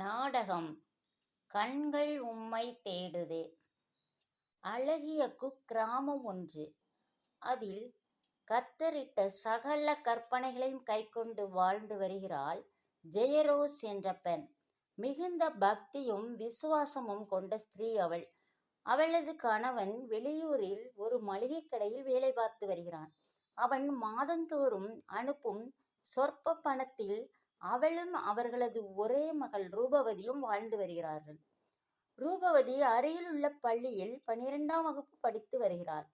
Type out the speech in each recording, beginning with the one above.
நாடகம் கண்கள் உம்மை தேடுதே. அழகிய குக்கிராமம் ஒன்று. அதில் கர்த்தரிட்ட சகல கற்பனைகளையும் கைக்கொண்டு வாழ்ந்து வருகிறாள் ஜெயரோஸ் என்ற பெண். மிகுந்த பக்தியும் விசுவாசமும் கொண்ட ஸ்திரீ அவள். அவளது கணவன் வெளியூரில் ஒரு மளிகை கடையில் வேலை பார்த்து வருகிறான். அவன் மாதந்தோறும் அனுப்பும் சொற்ப பணத்தில் அவளும் அவர்களது ஒரே மகள் ரூபவதியும் வாழ்ந்து வருகிறார்கள். ரூபவதி அருகிலுள்ள பள்ளியில் 12ஆம் வகுப்பு படித்து வருகிறார்.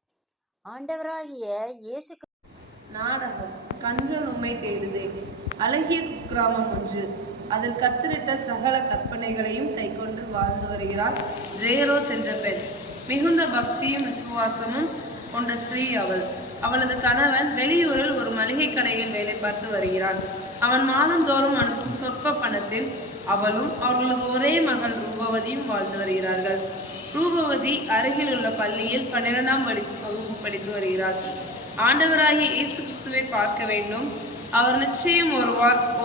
ஆண்டவராகிய இயேசு நாடகம் கண்கள் உம்மை தேடுதே. அழகிய குக்கிராமம் ஒன்று. அதில் கர்த்தரிட்ட சகல கற்பனைகளையும் கைக்கொண்டு வாழ்ந்து வருகிறாள் ஜெயரோஸ் என்ற பெண். மிகுந்த பக்தியும் விசுவாசமும் கொண்ட ஸ்திரீ அவள். அவளது கணவன் வெளியூரில் ஒரு மளிகை கடையில் வேலை பார்த்து வருகிறான். அவன் மாதந்தோறும் அனுப்பும் சொற்ப பணத்தில் அவளும் அவர்களது ஒரே மகள் ரூபவதியும் வாழ்ந்து வருகிறார்கள். ரூபவதி அருகில் உள்ள பள்ளியில் 12ஆம் வகுப்பு படித்து வருகிறாள். ஆண்டவராகிய இயேசு கிறிஸ்துவை பார்க்க வேண்டும், அவர் நிச்சயம்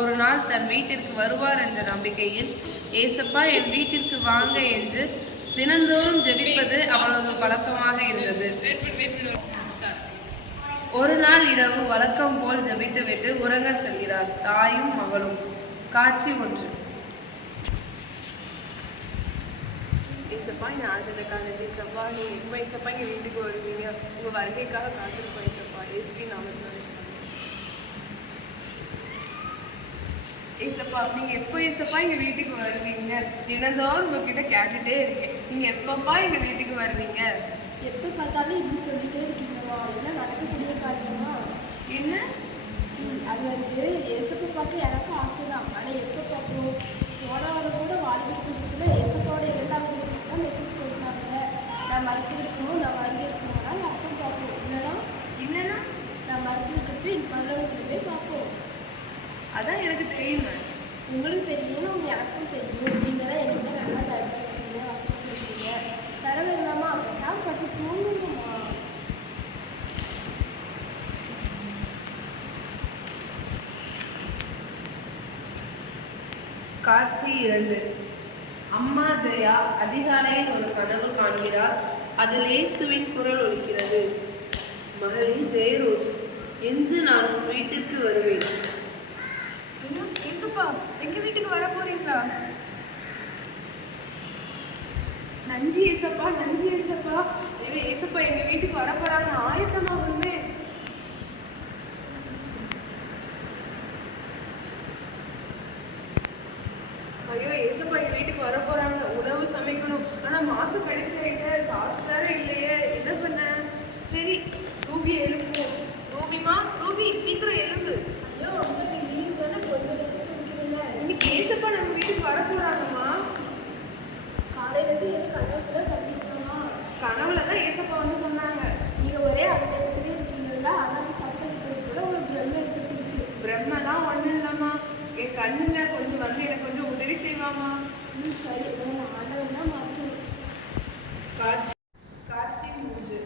ஒரு நாள் தன் வீட்டிற்கு வருவார் என்ற நம்பிக்கையில், ஏசப்பா என் வீட்டிற்கு வாங்க என்று தினந்தோறும் ஜெபிப்பது அவளது பழக்கமாக இருந்தது. ஒரு நாள் இரவு வழக்கம் போல் ஜெபித்துவிட்டு உறங்க செல்கிறார் தாயும் மகளும். காட்சி ஒன்று. ஏசப்பா இந்த ஆண்டதுக்காக ஏசப்பா நீங்கள் எப்போ ஏசப்பா இங்கே வீட்டுக்கு வருவீங்க? உங்கள் வருகைக்காக காத்திருப்போம் ஏசப்பா. ஏசுவி நாமத்தில் ஏசப்பா நீங்கள் எப்போ ஏசப்பா எங்கள் வீட்டுக்கு வருவீங்க? தினந்தோறும் உங்ககிட்ட கேட்டுகிட்டே இருக்கேன், நீங்கள் எப்பப்பா எங்கள் வீட்டுக்கு வருவீங்க? எப்போ பார்த்தாலும் இப்படி சொல்லிகிட்டே இருக்கீங்களா? இதெல்லாம் நடக்கக்கூடிய காரியமா? என்ன? அது வந்து ஏசப்பா பார்க்க எனக்கும் ஆசை தான். ஆனால் எப்போ பார்ப்போம்? போன வாரம் கூட வாழ்வியல் கூட்டத்தில் ஏசப்பாவோட 2ஆம் வகுப்புக்கு தான் மெசேஜ் கொடுத்தாங்க. நான் மருத்துவருக்கணும், நான் வருகை இருக்கணும்னா அப்போ பார்ப்போம். இல்லைன்னா நான் மருத்துவருக்கு பல்லவத்தில் போய் பார்ப்போம். அதான் எனக்கு தெரியுமே. உங்களுக்கு தெரியும், எனக்கும் தெரியும். நீங்கள் தான் என்ன நல்லா பேசுறீங்க, வசதி சொல்லுறீங்க. பரவாயில்லாமா? பேசாமல் பார்த்து தூங்குங்கம்மா. காட்சி 2. அம்மா ஜெயா அதிகாலையில் ஒரு கனவு காண்கிறார். அதில் இயேசுவின் குரல் ஒலிக்கிறது. மகளே ஜெயரோஸ், இன்று நான் உன் வீட்டிற்கு வருவேன். ஏசப்பா எங்கள் வீட்டுக்கு வர போறீங்களா? நன்றி ஏசப்பா, நன்றி ஏசப்பா. ஏசப்பா எங்கள் வீட்டுக்கு வர போகிறாங்க, ஆயத்தமாகணுமே. ஐயோ ஏசப்பா எங்கள் வீட்டுக்கு வர போகிறாங்க, உணவு சமைக்கணும். ஆனால் மாதம் கடைசி ஆகிட்ட காசு வேற இல்லையே, என்ன பண்ண? சரி ரூபி எழுப்புவோம். ரூபிமா, ரூபி சீக்கிரம் எழுப்பு. ஐயோ உங்களுக்கு லீவ் தானே, கொஞ்சம் இருக்கிறீங்க. இன்னைக்கு ஏசப்பா நம்ம வீட்டுக்கு வர போகிறாங்கம்மா. காலையிலேருந்து என் கனவுல கண்டிப்பாமா? கனவுல தான் ஏசப்பா வந்து சொன்னாங்க. நீங்கள் ஒரே அனுபவத்திலே இருக்கீங்களா? அதாவது சட்டம் கூட ஒரு பிரம்ம ஏற்பட்டு பிரம்மெல்லாம் ஒன்றும் இல்லைம்மா. என் கண்ணில் கொஞ்சம் வந்து எனக்கு கொஞ்சம் உதவி செய்வாமா? சரி, நான் ஆண்டவன் தான் மாற்றணும். காட்சி 3.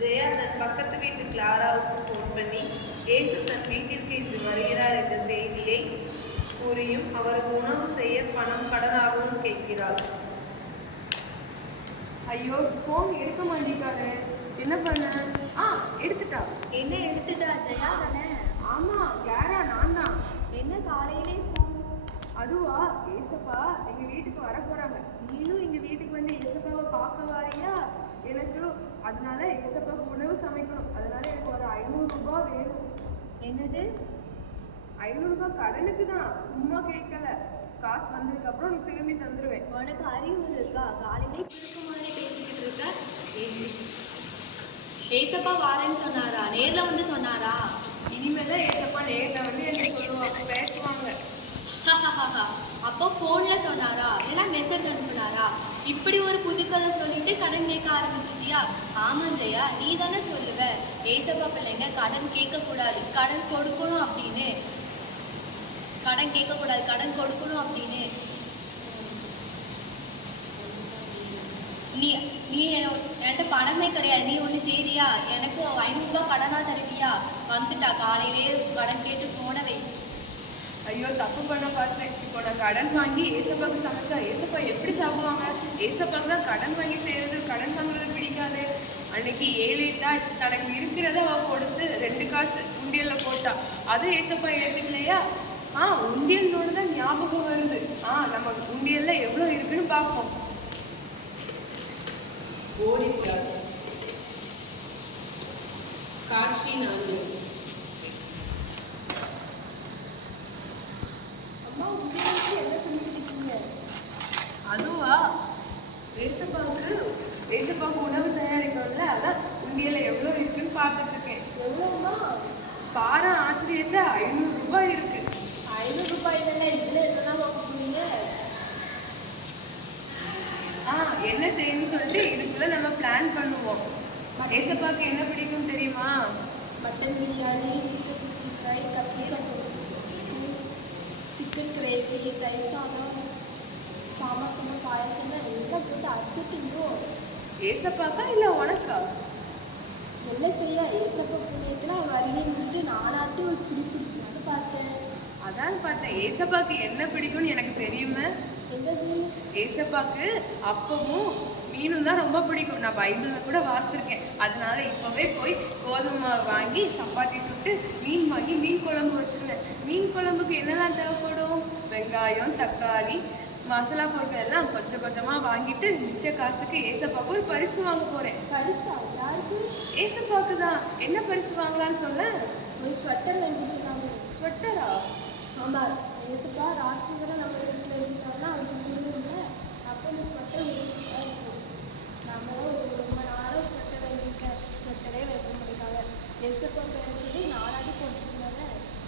ஜெயா தன் பக்கத்து வீட்டு கிளாராவுக்கு ஃபோன் பண்ணி இயேசு தன் வீட்டிற்கு இன்று வருகிறார் என்ற செய்தியை கூறியும் அவருக்கு உணவு செய்ய பணம் கடனாகவும் கேட்கிறாள். ஐயோ ஃபோன் எடுக்க மாட்டேங்காளே, என்ன பண்ண? எடுத்துட்டா. என்ன எடுத்துட்டா? ஜெயா தானே? ஆமாம் யாரா? நான் தான். என்ன காலையிலே ஃபோன்? அதுவா, ஏசப்பா எங்கள் வீட்டுக்கு வர போகிறாங்க. நீனும் எங்கள் வீட்டுக்கு வந்து ஏசப்பாவை பார்க்க வாரியா? எனக்கு அதனால ஏசப்பாவுக்கு உணவு சமைக்கணும். அதனால எனக்கு ஒரு 500 ரூபாய் வேணும். என்னது? 500 ரூபாய் கடனுக்கு தான், சும்மா கேட்கல. காசு வந்ததுக்கப்புறம் உனக்கு திரும்பி தந்துடுவேன். உனக்கு அறிவு இருக்கா? காலையிலே திருக்க மாதிரி பேசிக்கிட்டு இருக்க. ஏசப்பா வாரேன்னு சொன்னாரா? நேரில் வந்து சொன்னாரா? இனிமேல் தான் ஏசப்பா நேரில் வந்து என்ன சொல்லுவாங்க, பேசுவாங்க. அப்போ ஃபோனில் சொன்னாரா? இல்லைன்னா மெசேஜ் அனுப்புனாரா? இப்படி ஒரு புது கதை சொல்லிட்டு கடன் கேட்க ஆரம்பிச்சிட்டியா? ஆமாம் ஜெயா, நீ தானே சொல்லுவ ஏசப்பா பிள்ளைங்க கடன் கேட்கக்கூடாது, கடன் கொடுக்கணும் அப்படின்னு. கடன் கேட்கக்கூடாது, கடன் கொடுக்கணும் அப்படின்னு. நீ நீ என்கிட்ட பணமே கிடையாது, நீ ஒன்று செய்றியா? எனக்கு 500 ரூபாய் கடனாக தருவியா? வந்துட்டா காலையிலே கடன் கேட்டு போன வை. ஐயோ தப்பு பண்ண பார்த்தேன். இப்போ நான் கடன் வாங்கி ஏசப்பாக்கு சமைச்சா ஏசப்பா எப்படி சாப்பிடுவாங்க? ஏசப்பாக்கு தான் கடன் வாங்கி செய்யறது, கடன் வாங்குறது பிடிக்காது. அன்னைக்கு ஏழை தான் தனக்கு இருக்கிறத அவ கொடுத்து 2 காசு உண்டியல்ல போட்டா. அது ஏசப்பா எடுத்துக்கலையா? உண்டியலோட தான் ஞாபகம் வருது. நம்ம உண்டியல்ல எவ்வளவு இருக்குன்னு பார்ப்போம். ஓடிப்பார். காட்சி 4. அம்மா உங்களுக்கு என்ன பண்ணிட்டு இருக்கீங்க? அதுவா, ஏசப்பாவுக்கு உணவு தயாரிக்கணும்ல, அதான் உண்டியல்ல எவ்வளவு இருக்குன்னு பார்த்துட்டு இருக்கேன். எவ்வளோம்மா? பாரு ஆச்சரியத்தை 500 ரூபாய் இருக்கு. 500 ரூபாய் தானே, இதில் என்னென்னா வாங்க போறீங்க? என்ன செய்யணும்னு சொல்லிட்டு இதுக்குள்ள நம்ம பிளான் பண்ணுவோம். ஏசப்பாக்கு என்ன பிடிக்கும் தெரியுமா? மட்டன் பிரியாணி, சிக்கன் 65, கத்திரிக்காய் தொக்கு, சிக்கன் கிரேவி, தயிர் சாதம், சாம்பார் சாதம், பாயசம் எல்லாம் போட்டு அசத்திங்கோ. ஏசப்பாக்கா இல்லை உனக்கா? என்ன செய்ய, ஏசப்பா புண்ணியத்தில் வருகிட்டு நானாட்டு ஒரு பிடிச்சின்னு பார்த்தேன். அதான் பார்த்தேன். ஏசப்பாக்கு என்ன பிடிக்கும்னு எனக்கு தெரியுமே. என்னது? ஏசப்பாக்கு அப்பவும் மீனும் தான் ரொம்ப பிடிக்கும். நான் பைபிளில் கூட வாசிச்சிருக்கேன். அதனால இப்போவே போய் கோதுமை வாங்கி சப்பாத்தி சுட்டு மீன் வாங்கி மீன் குழம்பு வச்சுருவேன். மீன் குழம்புக்கு என்னெல்லாம் தேவைப்படும்? வெங்காயம், தக்காளி, மசாலா பொருட்கள் எல்லாம் கொஞ்சம் கொஞ்சமாக வாங்கிட்டு மிச்ச காசுக்கு ஏசப்பாக்கு ஒரு பரிசு வாங்க போகிறேன். பரிசா? யாருக்கு? ஏசப்பாக்கு தான். என்ன பரிசு வாங்கலான்னு சொல்ல? ஒரு ஸ்வெட்டர் வாங்கிட்டு. ஸ்வெட்டரா? ஆமாம், ஏசப்பா ராத்திரி வரை நம்ம வீட்டில் இருந்தாங்கன்னா அவருக்கு புரியும்ல. அப்போ இந்த ஸ்வெட்டர் தான் இருக்கும். நம்மளும் ரொம்ப நாளாக ஸ்வெட்டர் வாங்கியிருக்கேன், ஸ்வெட்டரே வைக்க முடியாங்க. ஏசப்பா பேரை சொல்லி நாளாடி போட்டுருந்தாங்க.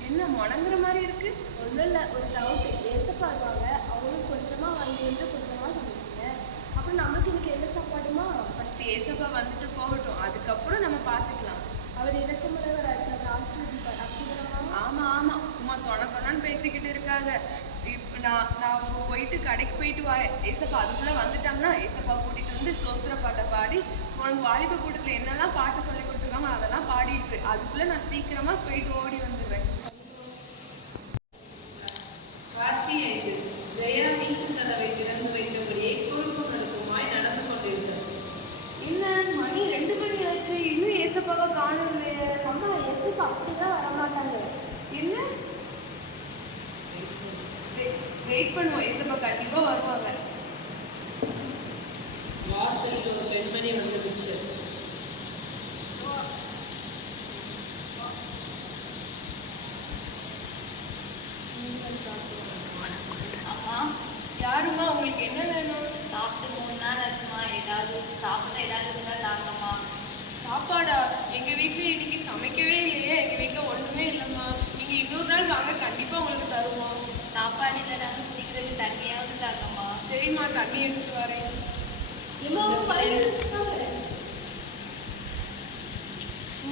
என்ன முணங்குற மாதிரி இருக்கு? ஒன்றும் இல்லை, ஒரு டவுட்டு. ஏசப்பா இருக்காங்க, அவங்களும் கொஞ்சமாக வாங்கி வந்து கொஞ்சமாக சமைப்பாங்க. அப்புறம் நம்மளுக்கு இன்னைக்கு என்ன சாப்பாடுமா? ஃபர்ஸ்ட் ஏசப்பா வந்துட்டு போகட்டும், அதுக்கப்புறம் நம்ம பார்த்துக்கலாம். அவர் இறக்குமுறைவராச்சு, அவர் ஆசீர்வதிப்பார். அப்படிங்கிறமா? ஆமாம், சும்மா தொணன்னு பேசிக்கிட்டு இருக்காத. இப்போ நான் போயிட்டு கடைக்கு போயிட்டு வரேன். ஏசப்பா அதுக்குள்ளே வந்துட்டாங்கன்னா ஏசப்பா கூட்டிகிட்டு வந்து சோஸ்திர பாட்டை பாடி, உனக்கு வாலிப கூட்டத்தில் என்னெல்லாம் பாட்டு சொல்லி கொடுத்துருக்காங்க அதெல்லாம் பாடிட்டு அதுக்குள்ளே நான் சீக்கிரமாக போயிட்டு ஓடி வந்துடுவேன். காட்சி 5. ஜெயா வீட்டு கதவை திறந்து வைத்தபடியே குறுக்கும் நடுக்குமாய் நடந்து கொண்டிருந்தது. என்ன மணி 2 மணி ஆச்சு, இன்னும் ஏசப்பாவை காணலையே. அம்மா, ஏசப்பா அப்படிலாம் வரமாட்டாங்க. என்ன? வெயிட் பண்ணுவோம், ஏசப்பா கண்டிப்பாக வருவாங்க. வாசலில் ஒரு பெண்மணி வந்துடுச்சு. அம்மா, யாருமா? உங்களுக்கு என்ன வேணும்? சாப்பிட்டு 3 நாள் ஆச்சுமா. ஏதாவது சாப்பிட ஏதாவது இருந்தால் தாங்கம்மா. சாப்பாடா? எங்கள் வீட்டில் இன்னைக்கு சமைக்கவே இல்லையே. எங்கள் வீட்டில் ஒன்றுமே இல்லைம்மா. நீங்கள் இன்னொரு நாள் வாங்க, கண்டிப்பாக உங்களுக்கு தருவோம். சாப்பாடு இல்லைனாலும் குடிக்கிறதுக்கு தண்ணியாவது தாங்கம்மா. சரிம்மா, தண்ணி எடுத்துட்டு வரேன்.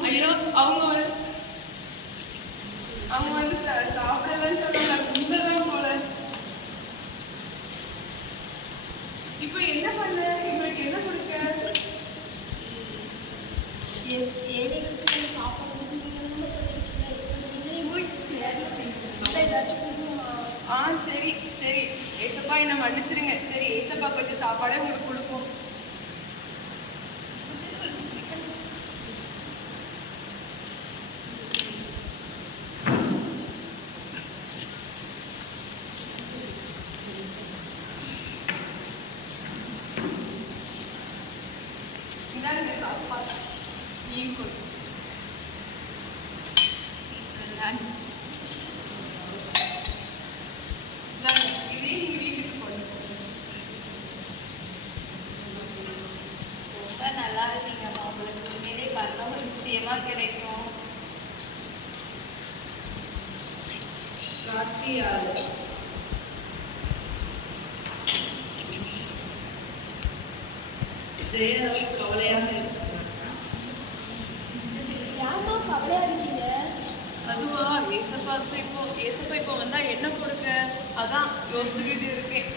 ஐயோ, அவங்க வந்து சாப்பிடலன்னு சொன்னாங்க. உண்மைதான் போல. இப்போ என்ன பண்ண? இவங்களுக்கு என்ன கொடுக்க? ஏழைகளுக்கு நம்ம சாப்பாடு நீங்கள் ரொம்ப சொல்லியிருக்கீங்க. ஏதாச்சும் கொடுக்கணுமா? சரி சரி, ஏசப்பா என்னை மன்னிச்சிடுங்க. சரி, ஏசப்பா கொஞ்சம் சாப்பாடே உங்களுக்கு கொடுப்போம். இந்தாங்க சாப்பாடு, நீயும் கொடு. இதையும் நீங்க வீட்டுக்கு கொண்டு ரொம்ப நல்லா இருக்கீங்கம்மா. உங்களுக்கு உண்மையிலே பரலோகம் நிச்சயமா கிடைக்கும். காட்சி 6. ஜெயராஜ் கவலையாக இருக்கிறார். ஏம்மா கவலையாக இருக்கீங்க? அதுவா, ஏசப்பா இப்போ வந்தா என்ன கொடுக்க, அதான் யோசிச்சுக்கிட்டு இருக்கேன்.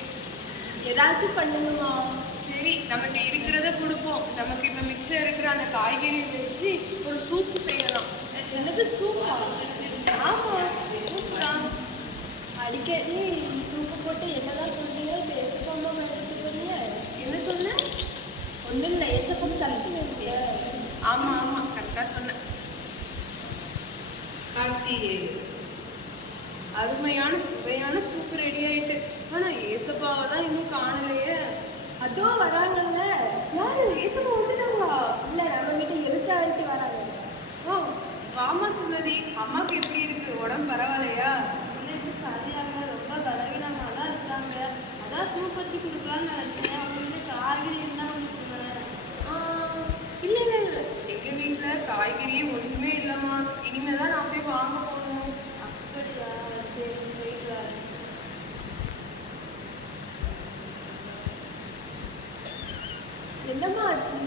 ஏதாச்சும் பண்ணுங்கம்மா. சரி, நம்மகிட்ட இருக்கிறத கொடுப்போம். நமக்கு இப்போ மிச்சம் இருக்கிற அந்த காய்கறி வச்சு ஒரு சூப்பு செய்யலாம். என்னது சூப்பா? ஆமா, சூப்பு தான். அடிக்கடி சூப்பு போட்டு என்னதான் பண்ணுறீங்க? இப்போ ஏசப்பாமா எடுத்து போறீங்க. என்ன சொன்ன? ஒன்றும் இல்லை, ஏசப்பம் சமைக்க ஆமாம் ஆமாம், கரெக்டாக சொன்னேன். காட்சி 7. அருமையான சுவையான சூப்பு ரெடி ஆயிட்டு. ஆனால் ஏசப்பாவை தான் இன்னும் காணலையே. அதோ வராங்கல்ல. யாரு? ஏசப்பா வந்துட்டாங்களா? இல்லை, நம்ம வீட்டை எழுத்த ஆண்டி வராங்க. ஓ, வாமா சுமதி. அம்மாவுக்கு எப்படி இருக்கு? உடம்பு பரவாயில்லையா? பிள்ளைக்கு சரியாக ரொம்ப பலவீனமாக தான் இருக்காங்க. அதான் சூப் வச்சு கொடுக்கலான்னு நினச்சேன். அவங்களுக்கு காய்கறி என்ன பண்ணி கொடுக்குறேன்? இல்லை இல்லை இல்லை, எங்கள் வீட்டில் காய்கறியே ஒன்றுமே இல்லைம்மா. இனிமேல் தான் நான் போய் வாங்க போகணும். அப்படியா? சரி, போயிட்டு வரேன். என்னம்மா ஆச்சு?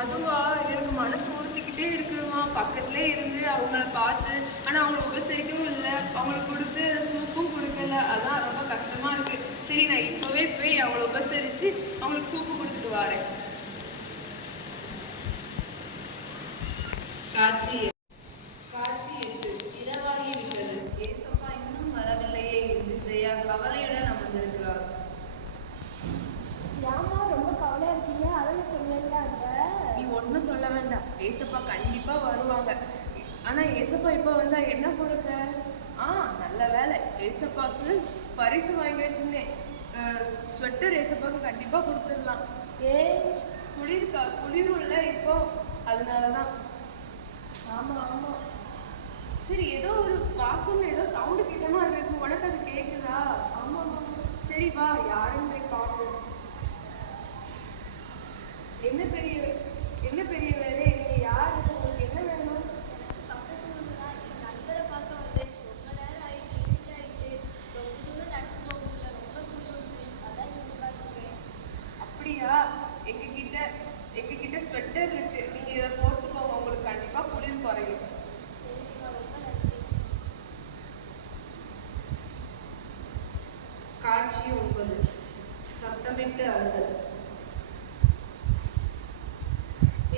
அதுவா, எனக்கு மனசு உறுத்திக்கிட்டே இருக்குமா. பக்கத்துலேயே இருந்து அவங்கள பார்த்து, ஆனால் அவங்கள உபசரிக்கவும் இல்லை, அவங்களுக்கு கொடுத்து சூப்பும் கொடுக்கல. அதான் ரொம்ப கஷ்டமாக இருக்குது. சரி, நான் இப்போவே போய் அவங்கள உபசரித்து அவங்களுக்கு சூப்பு கொடுத்துட்டு வரேன். காட்சி 8. இரவாகிவிட்டது. ஏசப்பா இன்னும் வரவில்லையே என்று ஜெயா கவலையுடன் அமர்ந்திருக்கிறார். ஏம்மா ரொம்ப கவலையாக இருக்கீங்க? அதெல்லாம் சொல்லல அங்க. நீ ஒன்றும் சொல்ல வேண்டாம், ஏசப்பா கண்டிப்பாக வருவாங்க. ஆனால் ஏசப்பா இப்போ வந்தால் என்ன கொடுக்க? நல்ல வேலை, ஏசப்பாவுக்கு பரிசு வாங்கி வச்சுருந்தேன். ஸ்வெட்டர் ஏசப்பாவுக்கு கண்டிப்பாக கொடுத்துடலாம். குளிரும்ல இப்போ, அதனால தான். ஆமாம் ஆமாம். சரி, ஏதோ ஒரு வாசம், ஏதோ சவுண்டு கேட்ட மாதிரி இருக்கு. உனக்கு அது கேட்குதா? ஆமாம் ஆமாம். சரி வா, யாருன்னு போய் பார்ப்போம். என்ன பெரிய வேலை? நீங்க யாரு? உங்களுக்கு என்ன வேணும்? நண்பரை பார்க்க வந்தேன். ரொம்ப நேரம் ஆயிட்டு, இருட்டாயிட்டு, ரொம்ப தூரம் நடந்து போக முடியல, ரொம்ப தூரம். அதான் இங்கே பார்த்துருக்கேன். அப்படியா? எங்ககிட்ட ஸ்வெட்டர் இருக்கு, நீங்க இதை போட்டுக்கோங்க. உங்களுக்கு கண்டிப்பா குளிர் குறையும். சரிம்மா, ரொம்ப நன்றி. காட்சி 9. சத்தமிட்டு அழுதல்.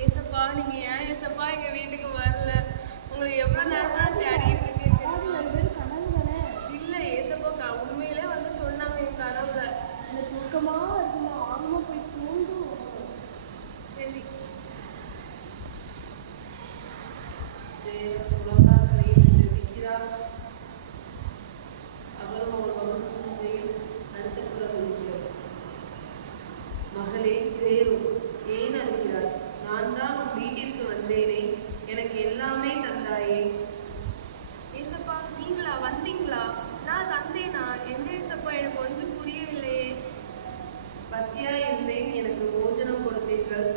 ஏசப்பா, நீங்க ஏன் ஏசப்பா எங்க வீட்டுக்கு வரல? உங்களுக்கு எவ்வளவு நேரமா தேடிட்டு இருக்கேன் தெரியுமா? கனவு தானே? இல்ல, ஏசப்பா உண்மையிலே வந்து சொன்னாங்க என் கனவுல. இந்த தூக்கமாக இருக்குமா? ஆகமா போய் தூங்கும். சரி. ஜெயா சுலபாக்களில் ஜெபிக்கிறார். அவளும் ஒரு வகுப்புகையில் அடுத்த குரல் இருக்கிறது. மகளே ஜெயரோஸ், ஏன் அழுகிறாய்? நான் தான் உன் வீட்டிற்கு வந்தேனே, எனக்கு எல்லாமே தந்தாயே. ஏசப்பா, நீங்களா வந்தீங்களா? நான் தந்தேனா? என்ன ஏசப்பா, எனக்கு கொஞ்சம் புரியவில்லையே. பசியாய் இருந்தேன், எனக்கு போஜனம் கொடுத்தீர்கள்.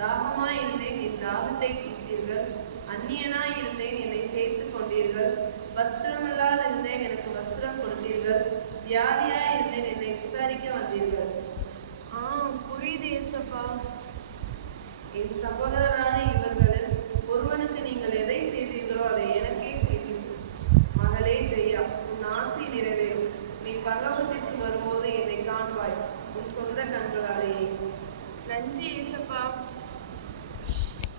தாகமாய் இருந்தேன், என் தாகத்தை தீர்த்தீர்கள். அந்நியனாய் இருந்தேன், என்னை சேர்த்து கொண்டீர்கள். வஸ்திரமில்லாத இருந்தேன், எனக்கு வஸ்திரம் கொடுத்தீர்கள். வியாதியாய் இருந்தேன், என்னை விசாரிக்க வந்தீர்கள். புரியுது ஏசப்பா. என் சகோதரரான இவர்களில் ஒருவனுக்கு நீங்கள் எதை செய்தீர்களோ அதை எனக்கே செய்தீர்கள். மகளே ஜெயா, உன் ஆசை நிறைவேறும். நீ பரலோகத்திற்கு வரும்போது என்னை காண்பாய், உன் சொந்த கண்களாலேயே. நன்றி ஏசப்பா.